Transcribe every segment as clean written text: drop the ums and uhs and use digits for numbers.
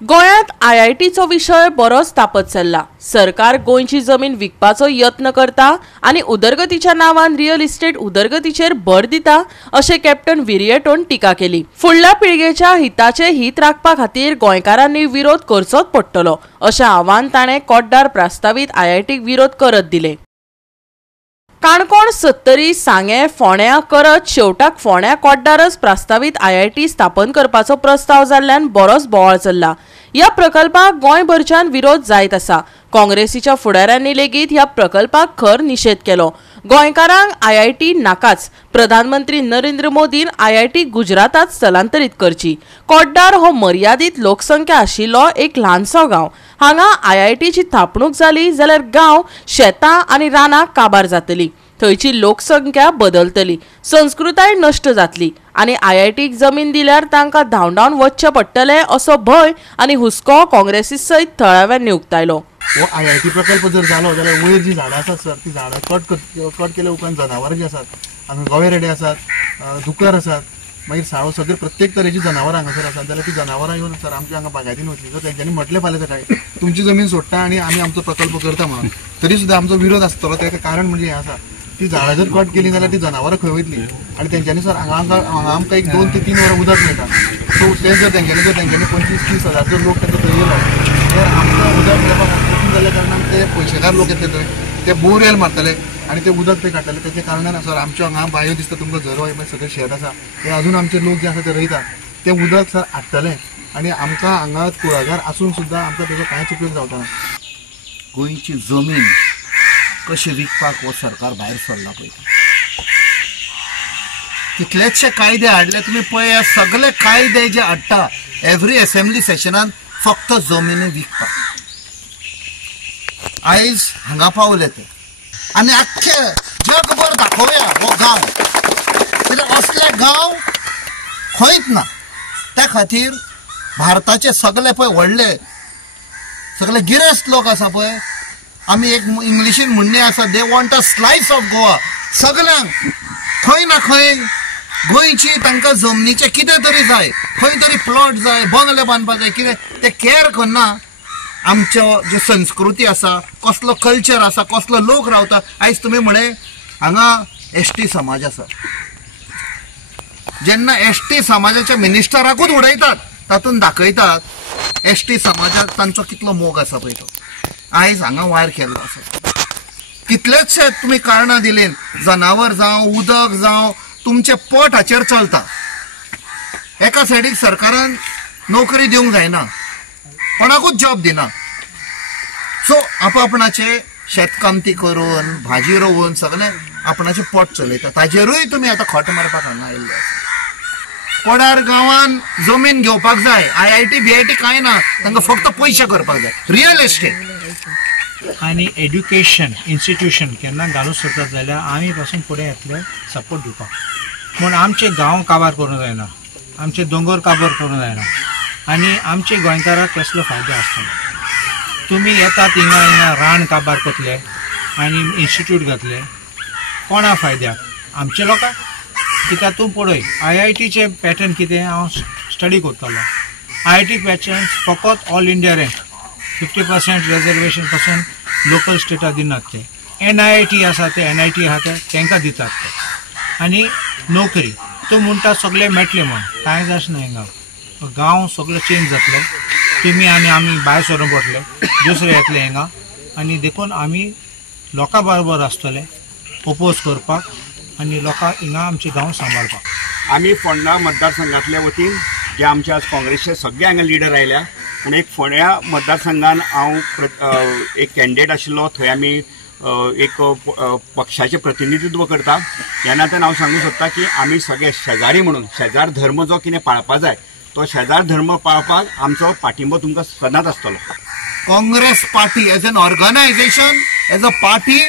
गोंयांत आयआयटीचो विशय बरोच तापत चल्ला। सरकार गोंयची जमीन विकपाचो यत्न करता आनी उदरगतीच्या नांवान रियल इस्टेट उदरगतीचेर भर दिता अशें कॅप्टन विरियटोन टिका केली। फुडल्या पिळगेच्या हिताचे हित राखपा खातीर गोंयकारांनी विरोध करचोच पडटलो अशें आव्हान ताणें कोड्डार प्रस्तावित आयआयटीक विरोध करत दिले। काणकोण, सत्तरी, सांगे, फोंड्या करत शेवटाक फोंड्या कोड्डारच प्रस्तावित आयआयटी स्थापन करपाचो प्रस्ताव जाल्ल्यान बरोच बोवाळ चल्ला। ह्या प्रकल्पाक गोंयभरच्यान विरोध जायत आसा। काँग्रेसीच्या फुडाऱ्यांनी लेगीत ह्या प्रकल्पाक खर निषेध केलो। गोंयकारांक आयआयटी नाकाच, प्रधानमंत्री नरेंद्र मोदीन आयआयटी गुजरातात स्थलांतरीत करची। कोड्डार हो मर्यादीत लोकसंख्या आशिल्लो एक ल्हानसो गांव। हांगा आयआयटीची थापणूक जाली जाल्यार गांव, शेतां आनी रानां काबार जातली। थंयची लोकसंख्या बदलतली, संस्कृताय नश्ट जातली आनी आयआयटीक जमीन दिल्यार तांकां धांवडावन वचचें पडटलें असो भंय आनी हुस्को काँग्रेसी सयत थळाव्यांनी उक्तायलो। हो आयआयटी प्रकल्प जर जालो जाल्यार वयर जी झाडां आसात सर, ती झाडां कट केल्या उपरांत जनावरां जी आसात, गवे रेडे आसात, दुकर आसात, मागीर साळो सगळे प्रत्येक तरेची जनावरां हांगासर आसात जाल्यार ती जनावरां येवन सर आमच्या हांगा बागायतीन वतली। जर तेंच्यांनी म्हटलें फाल्यां सकाळी तुमची जमीन सोडटा आनी आमी आमचो प्रकल्प करता म्हणून, तरी सुद्दां आमचो विरोध आसतलो। तेका कारण म्हणजे हें आसा, ती झाडां जर कट केली जाल्यार ती जनावरां खंय वयतली आनी तेंच्यांनी सर हांगा आमकां एक 2 ते 3 वरां उदक मेळटा। सो ते जर तेंच्यांनी 25-30 हजार जर लोक तेंचो थंय येयलो तर आमकां उदक मेळपाक कठीण जाल्ल्या कारणान ते पयशेकार लोक येतले थंय, ते बोरवेल मारतले आनी ते उदक ते काडटले। तेच्या कारणान सर आमच्या हांगा बायो दिसता तुमकां झरो सगळे शेत आसा, ते अजून आमचे लोक जे आसा ते रोयतात, ते उदक सर हाडटले आनी आमकां हांगा कुळागर आसून सुद्दां आमकां तेजो कांयच उपयोग जावचो ना। गोंयची जमीन कशी विकपाक हो सरकार भायर सरला पळयता। कितलेशे कायदे हाडले तुमी पळया, सगळे कायदे जे हाडटा एव्हरी असेंब्ली सेशनान फक्त जमिनी विकपाक। आयज हांगा पावले ते आनी आख्खे जगभर दाखोवया हो गांव, कित्याक असले गांव खंयच ना। त्या खातीर भारताचे सगळे पळय व्हडले सगळे गिरेस्त लोक आसा पळय, आमी एक इंग्लिशीन म्हणणे आसा, they want a slice of Goa. सगळ्यांक खंय ना खंय गोंयची तांकां जमनीचे कितें तरी जाय, खंय तरी प्लॉट जाय, बंगले बांदपाक जाय, कितें ते केअर करना। आमच्यो जे संस्कृती आसा, कसलो कल्चर आसा, कसलो लोक रावता। आयज तुमी म्हळें हांगा एसटी समाज आसा, जेन्ना एसटी समाजाच्या मिनिस्टराकूच उडयतात तातूंत दाखयतात एसटी समाजाक तांचो कितलो मोग आसा पळय तो। आयज हांगा वायर केल्लो आसा, कितलेशे तुमी कारणां दिलेन, जनावर जावं उदक जावं तुमचे पोट हाचेर चलता। एका सायडीक सरकारान नोकरी दिवंक जायना, कोणाकूच जॉब दिना। सो आपणाचे शेतकामती करून भाजी रोवन सगळे आपणाचे पोट चलयता, ताजेरूय तुमी आतां खोट मारपाक हांगा आयिल्ले आसा। कोडार गांवान जमीन घेवपाक जाय, आयआयटी बीआयटी कांय ना, तांकां फक्त पयशे करपाक जाय, रियल एस्टेट आनी एड्युकेशन इन्स्टिट्यूशन केन्ना घालूं सोदतात जाल्यार आमी पासून फुडें येतले सपोर्ट दिवपाक। पूण आमचे गांव काबार करूं जायना, आमचे दोंगर काबार करूं जायना आनी आमचे गोंयकाराक कसलो फायदो आसतलो। तुमी येतात हिंगा रान काबार करतले आनी इन्स्टिट्यूट घातले, कोणा फायद्याक? आमचे लोकांक। कित्याक तूं पळय आयआयटीचे पॅटर्न कितें हांव स्टडी करतालो। आयआयटी पॅटर्न फकत ऑल इंडिया रँक 50% रिजर्वेशन पासून लोकल स्टेटाक दिनात ते। एनआयटी आसा ते एनआयटी आहा ते तांकां दितात ते। आनी नोकरी तूं म्हणटा सगळे मेळटले म्हण, कांय आसना हिंगा। गांव सगळे चेंज जातले, तुमी आनी आमी भायर सरून पडटले, दुसरे येतले हिंगा आनी देखून आमी लोकां बरोबर आसतले ओपोज करपाक आनी लोकांक हिंगा आमचे गांव सांबाळपाक। आमी फोंडा मतदारसंघातल्या वतीन जे आमचे आज काँग्रेसचे सगळे हांगा लिडर आयल्या आनी एक फोंड्या मतदारसंघान हांव एक कॅन्डिडेट आशिल्लो, थंय आमी एक पक्षाचें प्रतिनिधित्व करता। ह्या नात्यान हांव सांगूंक सोदतां की आमी सगळे शेजारी म्हणून शेजार धर्म जो कितें पाळपा जाय तो शेजार धर्म पाळपाक आमचो पाठिंबो तुमकां सदांच आसतलो। Congress party as an organisation, as a party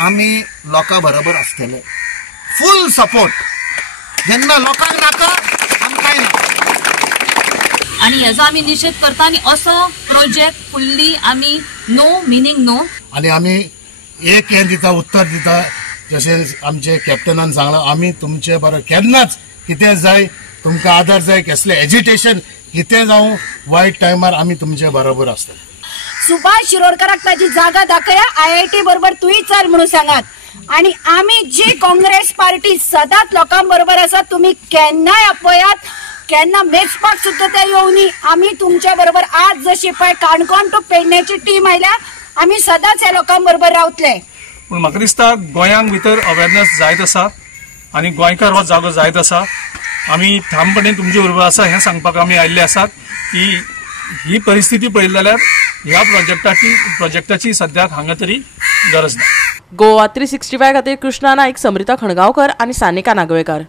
आमी लोकां बरोबर आसतले, फूल सपोर्ट। जेन्ना लोकांक नाका आमकांय ना आणि हेजो आमी निषेध करता आनी असो प्रोजेक्ट फुल्ली आमी नो मिनींग नो। आनी आमी एक हें दिता, उत्तर दिता, जशें आमचे कॅप्टनान सांगलां, आमी तुमचे बरो केन्नाच कितें जाय तुमकां आदार जाय, कसले एज्युटेशन कितें जावं वायट टायमार आमी तुमच्या बरोबर आसतले. सुभाष शिरोडकराक ताची जागा दाखया, IIT बरोबर तुही चल म्हणून सांगात. आणि आम्ही जी काँग्रेस पार्टी सदांच लोकांबरोबर आसा, तुम्ही केन्नाय अपयात, केन्ना मेचपाक सुद्धा त्या येवनी. आम्ही तुमच्या बरोबर आज जशी पळय काणकोण टू पेडण्याची टीम आयल्या, आम्ही सदांच ह्या लोकांबरोबर रावतले. पूण म्हाका दिसता गोंयांक भितर अवेरनेस जायत आसा आनी गोंयकार हो जागो जायत आसा. आमी ठामपणे तुमचे बरोबर आसा हें सांगपाक आमी आयिल्ले आसात की ही परिस्थिती पळयली जाल्यार ह्या प्रोजेक्टाची सद्याक हांगा तरी गरज ना. गोवा 365 खातीर कृष्णा नाईक, समृता खणगांवकर आनी सानिका नागवेकर.